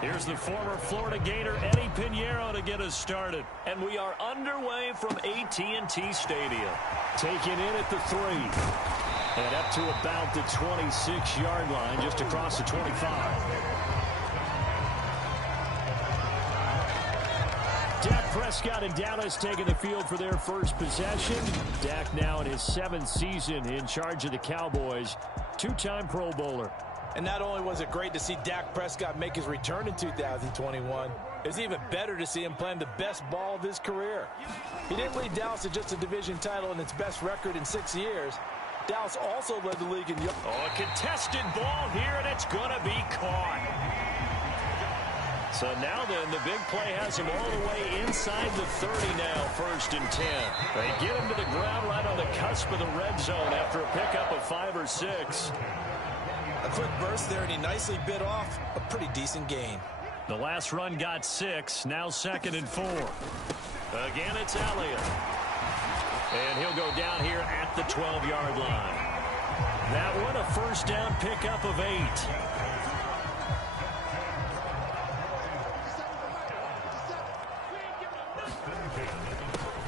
Here's the former Florida Gator Eddie Pinheiro to get us started. And we are underway from AT&T Stadium. Taken in at the 3. And up to about the 26-yard line, just across the 25. Dak Prescott and Dallas taking the field for their first possession. Dak now in his 7th season in charge of the Cowboys. 2-time Pro Bowler. And not only was it great to see Dak Prescott make his return in 2021, it's even better to see him playing the best ball of his career. He didn't lead Dallas to just a division title and its best record in 6 years. Dallas also led the league in... a contested ball here, and it's going to be caught. So now then, the big play has him all the way inside the 30 now, 1st and 10. They get him to the ground right on the cusp of the red zone after a pickup of 5 or 6. A quick burst there, and he nicely bit off a pretty decent gain. The last run got 6, now 2nd and 4. Again, it's Elliott. And he'll go down here at the 12-yard line. That one, a first down pickup of 8.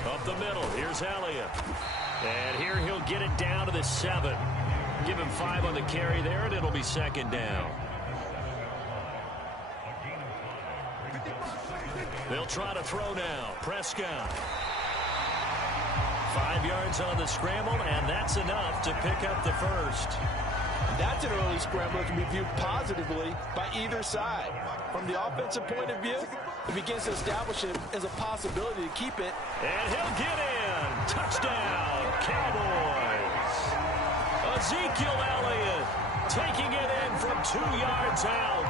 Up the middle, here's Elliott. And here he'll get it down to the 7. Give him 5 on the carry there, and it'll be 2nd down. They'll try to throw now. Prescott. 5 yards on the scramble, and that's enough to pick up the first. That's an early scramble that can be viewed positively by either side. From the offensive point of view, it begins to establish it as a possibility to keep it. And he'll get in. Touchdown, Cowboys. Ezekiel Elliott taking it in from 2 yards out.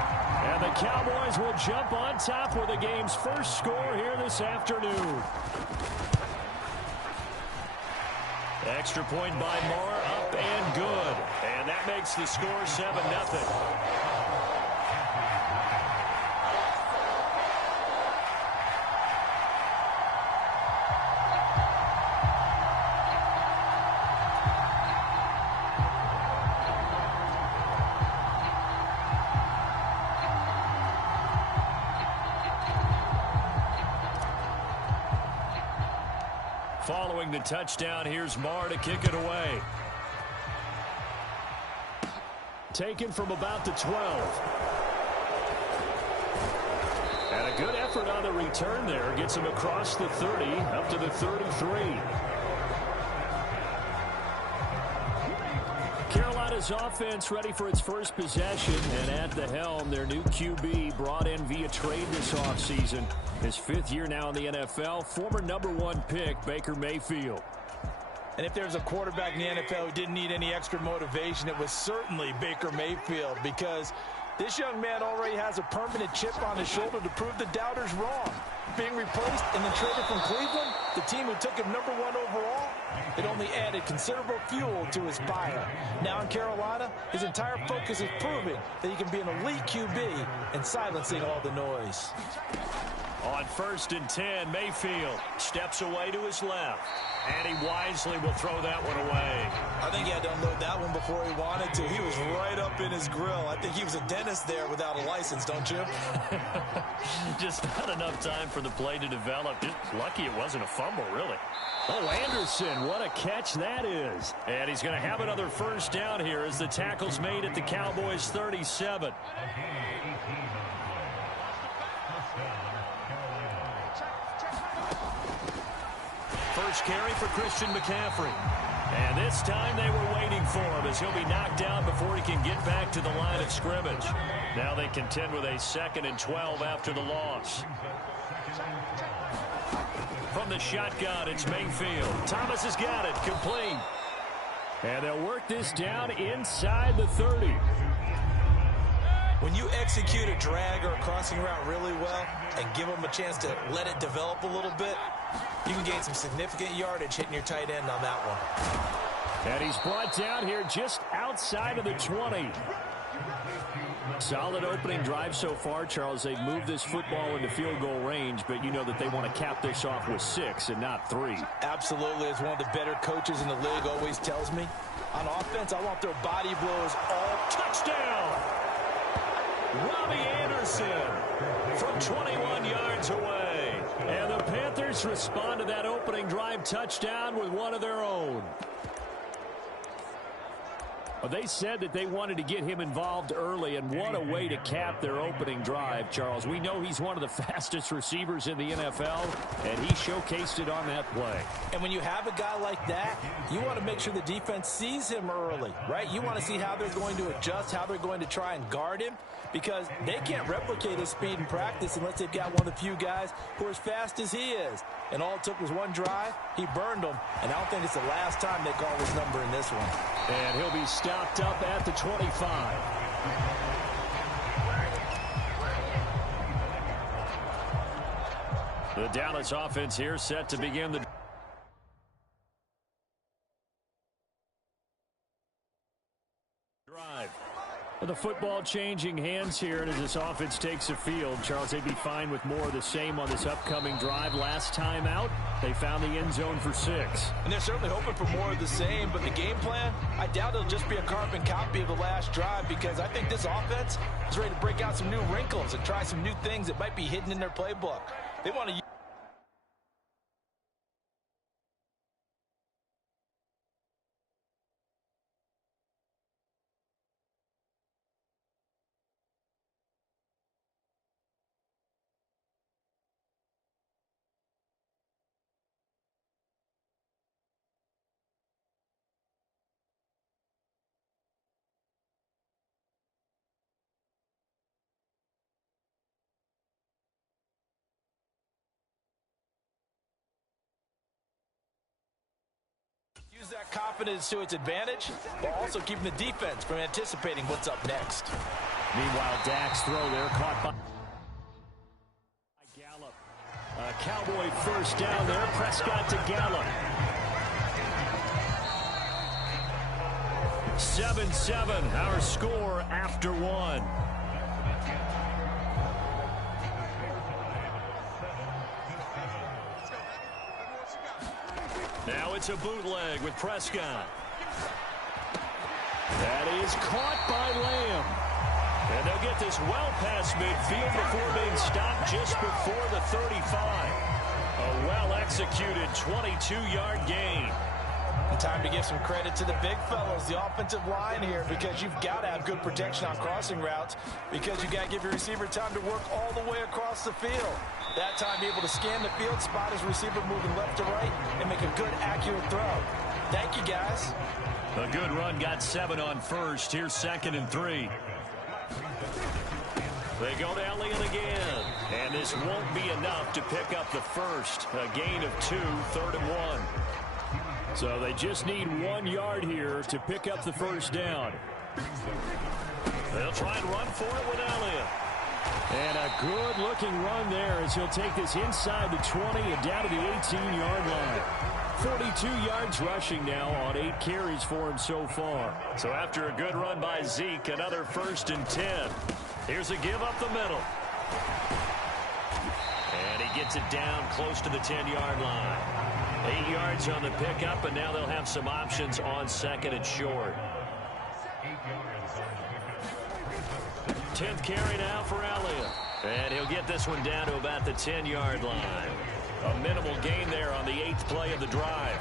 And the Cowboys will jump on top with the game's first score here this afternoon. Extra point by Moore, up and good. And that makes the score 7-0. Following the touchdown, here's Marr to kick it away. Taken from about the 12. And a good effort on the return there. Gets him across the 30, up to the 33. Carolina's offense ready for its first possession. And at the helm, their new QB brought in via trade this offseason. His 5th year now in the NFL, former #1 pick, Baker Mayfield. And if there's a quarterback in the NFL who didn't need any extra motivation, it was certainly Baker Mayfield, because this young man already has a permanent chip on his shoulder to prove the doubters wrong. Being replaced and then traded from Cleveland, the team who took him #1 overall, it only added considerable fuel to his fire. Now in Carolina, his entire focus is proving that he can be an elite QB and silencing all the noise. On 1st and 10, Mayfield steps away to his left. And he wisely will throw that one away. I think he had to unload that one before he wanted to. He was right up in his grill. I think he was a dentist there without a license, don't you? Just not enough time for the play to develop. Just lucky it wasn't a fumble, really. Oh, Anderson, what a catch that is. And he's going to have another first down here as the tackle's made at the Cowboys' 37. First carry for Christian McCaffrey. And this time they were waiting for him as he'll be knocked down before he can get back to the line of scrimmage. Now they contend with a 2nd and 12 after the loss. From the shotgun, it's Mayfield. Thomas has got it, complete. And they'll work this down inside the 30. When you execute a drag or a crossing route really well and give them a chance to let it develop a little bit, you can gain some significant yardage hitting your tight end on that one. And he's brought down here just outside of the 20. Solid opening drive so far, Charles. They've moved this football into field goal range, but you know that they want to cap this off with 6 and not 3. Absolutely. As one of the better coaches in the league always tells me, on offense, I want their body blows all. Touchdown! Robbie Anderson from 21 yards away. And the Panthers respond to that opening drive touchdown with one of their own. Well, they said that they wanted to get him involved early, and what a way to cap their opening drive, Charles. We know he's one of the fastest receivers in the NFL, and he showcased it on that play. And when you have a guy like that, you want to make sure the defense sees him early, right? You want to see how they're going to adjust, how they're going to try and guard him, because they can't replicate his speed in practice unless they've got one of the few guys who are as fast as he is. And all it took was one drive. He burned them, and I don't think it's the last time they call his number in this one. And he'll be stopped up at the 25. The Dallas offense here set to begin the drive. The football changing hands here, and as this offense takes the field, Charles, they'd be fine with more of the same on this upcoming drive. Last time out, they found the end zone for 6. And they're certainly hoping for more of the same, but the game plan, I doubt it'll just be a carbon copy of the last drive, because I think this offense is ready to break out some new wrinkles and try some new things that might be hidden in their playbook. They want to use that confidence to its advantage, while also keeping the defense from anticipating what's up next. Meanwhile, Dak's throw there caught by Gallup. Cowboy first down there. Prescott to Gallup. 7-7, our score after 1. Now it's a bootleg with Prescott. That is caught by Lamb. And they'll get this well past midfield before being stopped just before the 35. A well-executed 22-yard gain. Time to give some credit to the big fellows, the offensive line here, because you've got to have good protection on crossing routes, because you've got to give your receiver time to work all the way across the field. That time, be able to scan the field, spot his receiver moving left to right, and make a good, accurate throw. Thank you, guys. A good run, got 7 on first. Here's 2nd and 3. They go to Elliott again, and this won't be enough to pick up the first. A gain of 2, 3rd and 1. So they just need 1 yard here to pick up the first down. They'll try and run for it with Elliott. And a good-looking run there as he'll take this inside the 20 and down to the 18-yard line. 42 yards rushing now on 8 carries for him so far. So after a good run by Zeke, another 1st and 10. Here's a give up the middle. And he gets it down close to the 10-yard line. 8 yards on the pickup, and now they'll have some options on 2nd and short. 10th carry now for Elliott. And he'll get this one down to about the 10-yard line. A minimal gain there on the 8th play of the drive.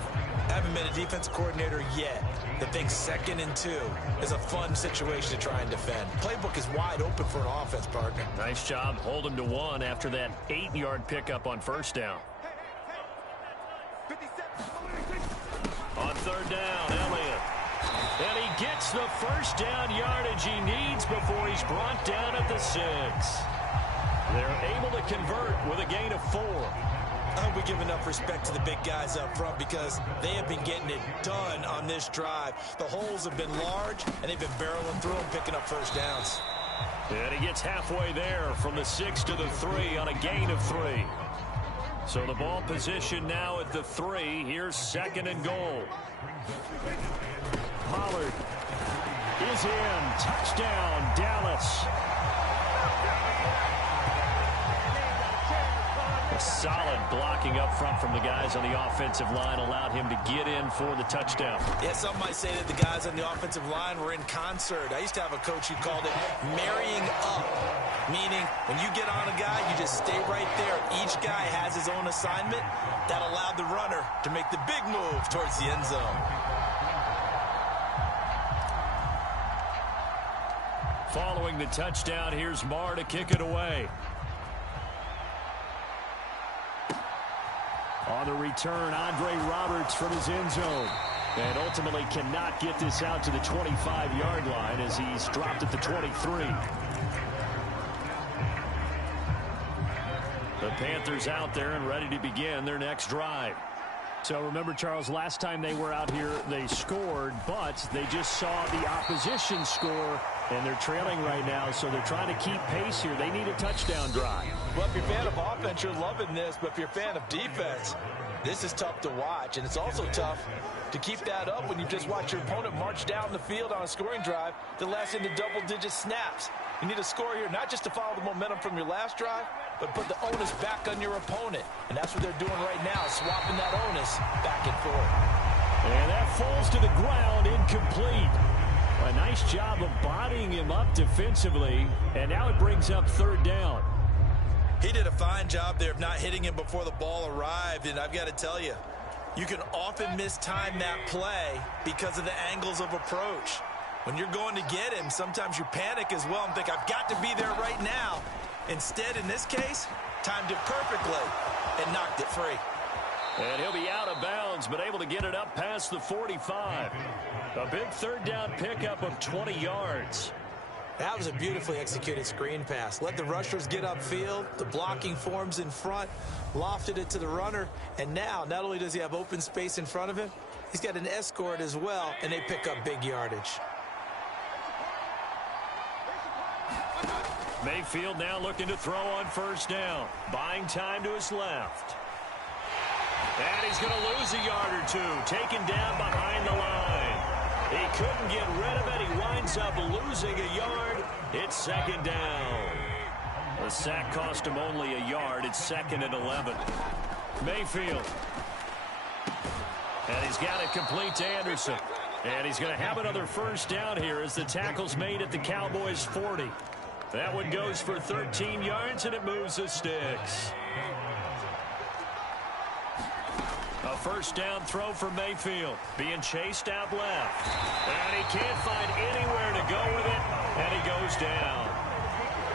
I haven't been a defensive coordinator yet that thinks 2nd and 2 is a fun situation to try and defend. Playbook is wide open for an offense, partner. Nice job holding to 1 after that 8-yard pickup on 1st down. On 3rd down, Elliott. And he gets the first down yardage he needs before he's brought down at the 6. They're able to convert with a gain of 4. I hope we give enough respect to the big guys up front, because they have been getting it done on this drive. The holes have been large, and they've been barreling through them, picking up first downs. And he gets halfway there from the 6 to the 3 on a gain of 3. So the ball position now at the 3. Here's 2nd and goal. Pollard is in. Touchdown, Dallas. Solid blocking up front from the guys on the offensive line allowed him to get in for the touchdown. Yeah, some might say that the guys on the offensive line were in concert. I used to have a coach who called it marrying up, meaning when you get on a guy, you just stay right there. Each guy has his own assignment. That allowed the runner to make the big move towards the end zone. Following the touchdown, here's Marr to kick it away. On the return, Andre Roberts from his end zone. And ultimately cannot get this out to the 25-yard line as he's dropped at the 23. The Panthers out there and ready to begin their next drive. So remember, Charles, last time they were out here, they scored, but they just saw the opposition score, and they're trailing right now, so they're trying to keep pace here. They need a touchdown drive. Well, if you're a fan of offense, you're loving this, but if you're a fan of defense, this is tough to watch, and it's also tough to keep that up when you just watch your opponent march down the field on a scoring drive that lasts into double-digit snaps. You need a score here, not just to follow the momentum from your last drive, but put the onus back on your opponent. And that's what they're doing right now, swapping that onus back and forth. And that falls to the ground, incomplete. A nice job of bodying him up defensively, and now it brings up third down. He did a fine job there of not hitting him before the ball arrived, and I've got to tell you, you can often mistime that play because of the angles of approach. When you're going to get him, sometimes you panic as well and think, I've got to be there right now. Instead, in this case, timed it perfectly and knocked it free. And he'll be out of bounds, but able to get it up past the 45. A big third down pickup of 20 yards. That was a beautifully executed screen pass. Let the rushers get upfield. The blocking forms in front. Lofted it to the runner. And now, not only does he have open space in front of him, he's got an escort as well, and they pick up big yardage. Mayfield now looking to throw on first down. Buying time to his left. And he's going to lose a yard or two. Taken down behind the line. He couldn't get rid of it. He winds up losing a yard. It's second down. The sack cost him only a yard. It's second and 11. Mayfield. And he's got it complete to Anderson. And he's going to have another first down here as the tackle's made at the Cowboys' 40. That one goes for 13 yards, and it moves the sticks. A first down throw for Mayfield. Being chased out left. And he can't find anywhere to go with it, and he goes down.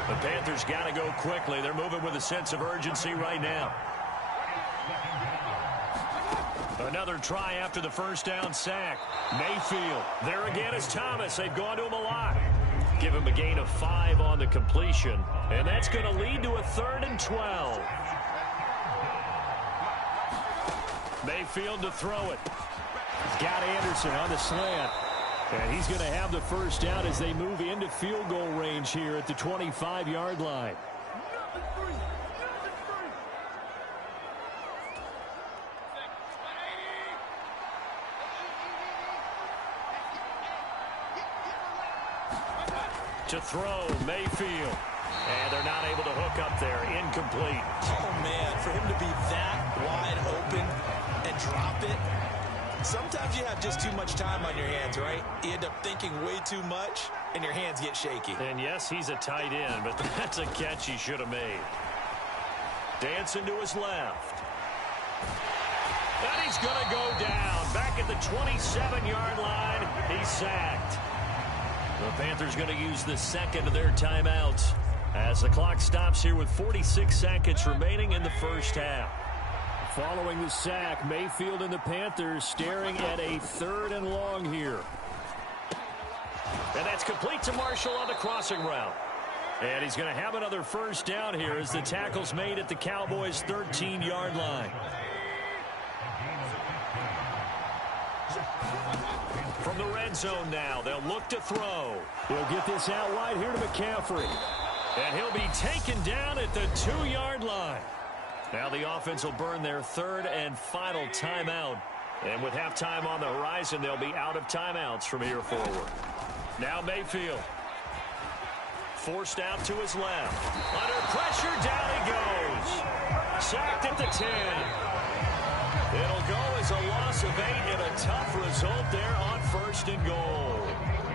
The Panthers got to go quickly. They're moving with a sense of urgency right now. Another try after the first down sack. Mayfield. There again is Thomas. They've gone to him a lot. Give him a gain of 5 on the completion. And that's going to lead to a 3rd and 12. Mayfield to throw it. He's got Anderson on the slant. And he's going to have the first down as they move into field goal range here at the 25-yard line. To throw, Mayfield. And they're not able to hook up there. Incomplete. Oh, man, for him to be that wide open and drop it. Sometimes you have just too much time on your hands, right? You end up thinking way too much, and your hands get shaky. And yes, he's a tight end, but that's a catch he should have made. Dancing to his left. And he's going to go down. Back at the 27-yard line, he's sacked. The Panthers going to use the second of their timeouts as the clock stops here with 46 seconds remaining in the first half. Following the sack, Mayfield and the Panthers staring at a 3rd and long here. And that's complete to Marshall on the crossing route. And he's going to have another first down here as the tackle's made at the Cowboys' 13-yard line. From the red zone now, they'll look to throw. He'll get this out wide here to McCaffrey. And he'll be taken down at the 2-yard line. Now the offense will burn their 3rd and final timeout. And with halftime on the horizon, they'll be out of timeouts from here forward. Now Mayfield. Forced out to his left. Under pressure, down he goes. Sacked at the 10. It'll go as a loss of 8 and a tough result there on 1st and goal.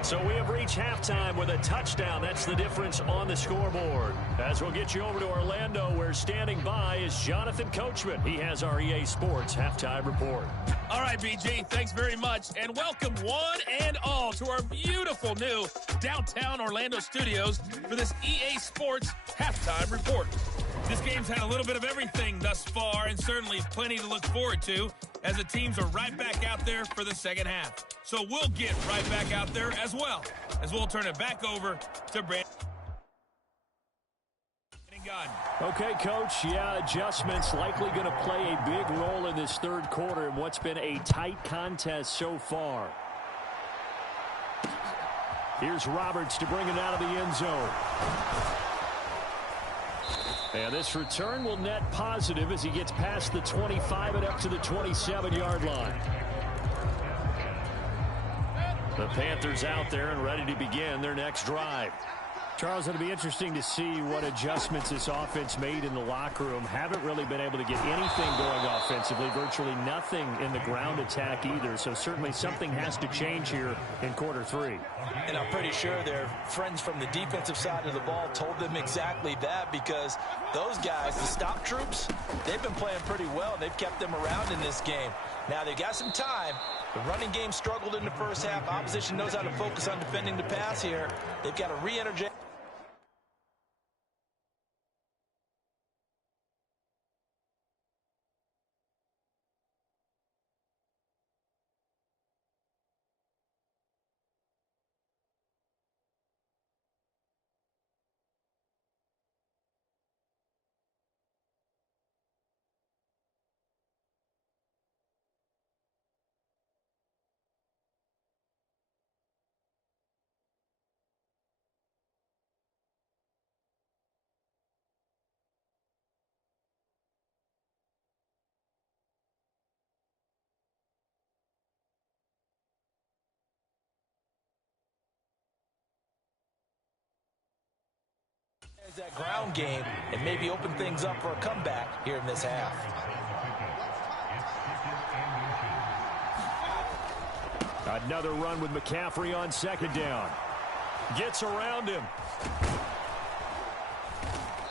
So we have reached halftime with a touchdown. That's the difference on the scoreboard. As we'll get you over to Orlando, where standing by is Jonathan Coachman. He has our EA Sports halftime report. All right, BG, thanks very much. And welcome one and all to our beautiful new downtown Orlando studios for this EA Sports halftime report. This game's had a little bit of everything thus far, and certainly plenty to look forward to, as the teams are right back out there for the second half. So we'll get right back out there as well, as we'll turn it back over to Brandon. Okay, Coach, adjustments likely going to play a big role in this third quarter in what's been a tight contest so far. Here's Roberts to bring it out of the end zone. And this return will net positive as he gets past the 25 and up to the 27-yard line. The Panthers out there and ready to begin their next drive. Charles, it'll be interesting to see what adjustments this offense made in the locker room. Haven't really been able to get anything going offensively, virtually nothing in the ground attack either. So certainly something has to change here in quarter 3. And I'm pretty sure their friends from the defensive side of the ball told them exactly that, because those guys, the stop troops, they've been playing pretty well. They've kept them around in this game. Now they've got some time. The running game struggled in the first half. Opposition knows how to focus on defending the pass here. They've got to re-energize. That ground game and maybe open things up for a comeback here in this half. Another run with McCaffrey on 2nd down. Gets around him.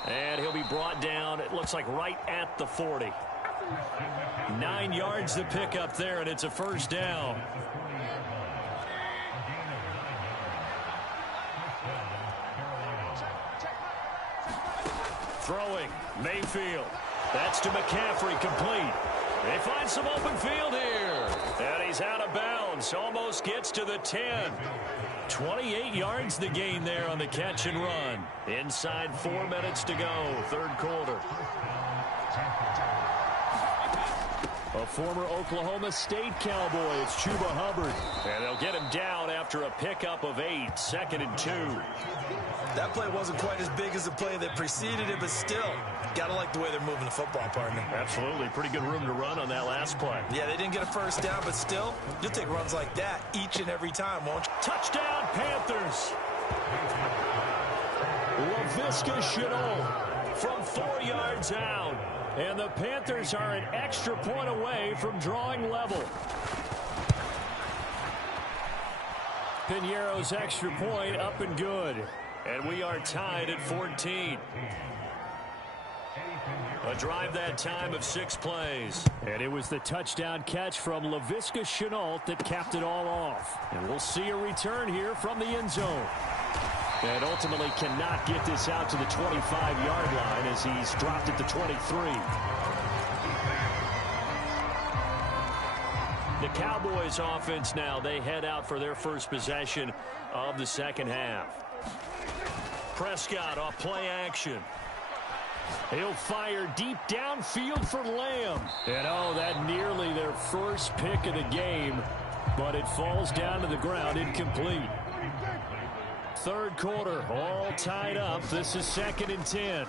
And he'll be brought down, it looks like right at the 40. 9 yards to pick up there, and it's a 1st down. Throwing, Mayfield. That's to McCaffrey, complete. They find some open field here. And he's out of bounds. Almost gets to the 10. 28 yards the gain there on the catch and run. Inside 4 minutes to go, third quarter. A former Oklahoma State Cowboy, it's Chuba Hubbard. And they'll get him down after a pickup of 8, 2nd and 2. That play wasn't quite as big as the play that preceded it, but still, got to like the way they're moving the football, partner. Absolutely. Pretty good room to run on that last play. Yeah, they didn't get a 1st down, but still, you'll take runs like that each and every time, won't you? Touchdown, Panthers. Laviska Shenault from 4 yards out. And the Panthers are an extra point away from drawing level. Piñeiro's extra point up and good. And we are tied at 14. A drive that time of 6 plays. And it was the touchdown catch from Laviska Shenault that capped it all off. And we'll see a return here from the end zone. And ultimately cannot get this out to the 25-yard line as he's dropped at the 23. The Cowboys offense now, they head out for their first possession of the second half. Prescott off play action. He'll fire deep downfield for Lamb. And oh, that nearly their first pick of the game, but it falls down to the ground incomplete. Third quarter, all tied up. This is 2nd and 10.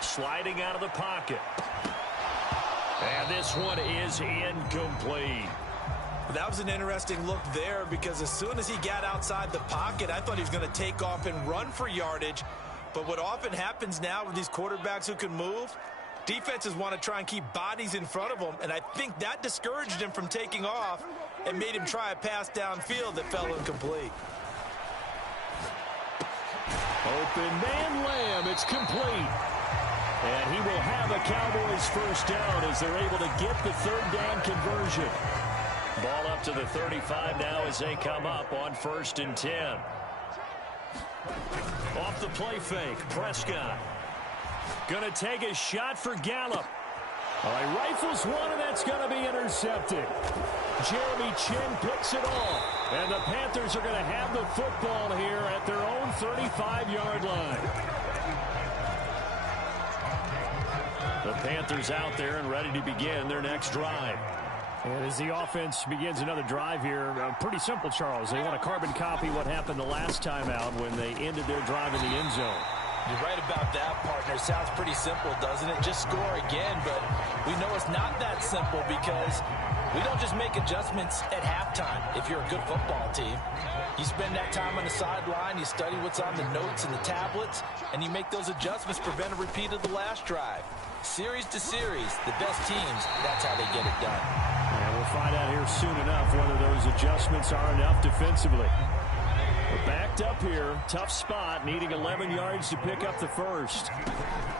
Sliding out of the pocket. And this one is incomplete. That was an interesting look there, because as soon as he got outside the pocket, I thought he was going to take off and run for yardage. But what often happens now with these quarterbacks who can move, defenses want to try and keep bodies in front of them, and I think that discouraged him from taking off and made him try a pass downfield that fell incomplete. Open man Lamb, it's complete. And he will have a Cowboys first down as they're able to get the third down conversion. Ball up to the 35 now as they come up on 1st and 10. Off the play fake, Prescott. Going to take a shot for Gallup. All right, rifles one, and that's going to be intercepted. Jeremy Chin picks it off. And the Panthers are going to have the football here at their own 35-yard line. The Panthers out there and ready to begin their next drive. And as the offense begins another drive here, pretty simple, Charles. They want to carbon copy what happened the last time out when they ended their drive in the end zone. You're right about that, partner. Sounds pretty simple, doesn't it? Just score again, but we know it's not that simple because we don't just make adjustments at halftime if you're a good football team. You spend that time on the sideline, you study what's on the notes and the tablets, and you make those adjustments, prevent a repeat of the last drive. Series to series, the best teams, that's how they get it done. And we'll find out here soon enough whether those adjustments are enough defensively. We're backed up here. Tough spot, needing 11 yards to pick up the first.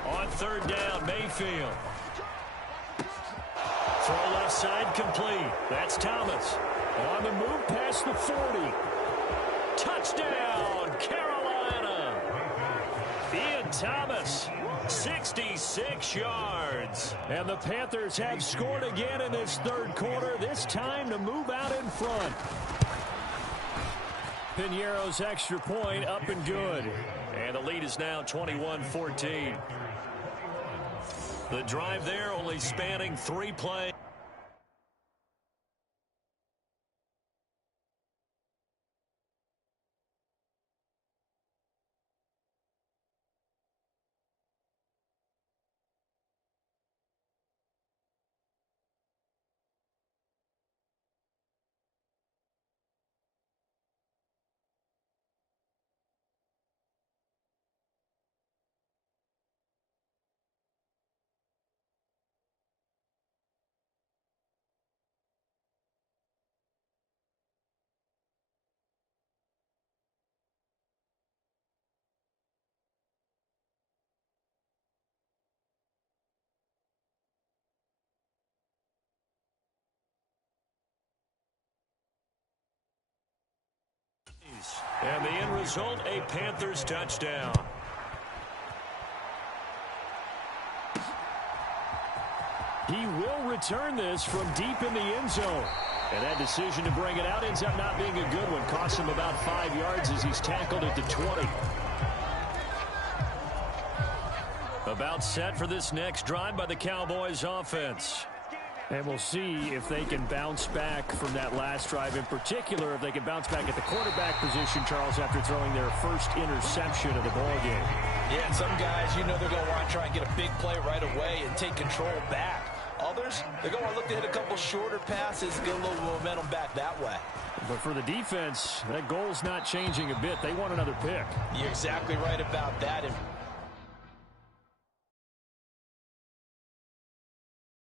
On 3rd down, Mayfield. Throw left side complete. That's Thomas. On the move past the 40. Touchdown, Carolina. Ian Thomas, 66 yards. And the Panthers have scored again in this 3rd quarter, this time to move out in front. Piñeiro's extra point up and good. And the lead is now 21-14. The drive there only spanning 3 plays. And the end result, a Panthers touchdown. He will return this from deep in the end zone. And that decision to bring it out ends up not being a good one. Costs him about 5 yards as he's tackled at the 20. About set for this next drive by the Cowboys offense. And we'll see if they can bounce back from that last drive. In particular, if they can bounce back at the quarterback position, Charles, after throwing their first interception of the ballgame. Yeah, and some guys, you know they're going to want to try and get a big play right away and take control back. Others, they're going to look to hit a couple shorter passes, get a little momentum back that way. But for the defense, that goal's not changing a bit. They want another pick. You're exactly right about that. And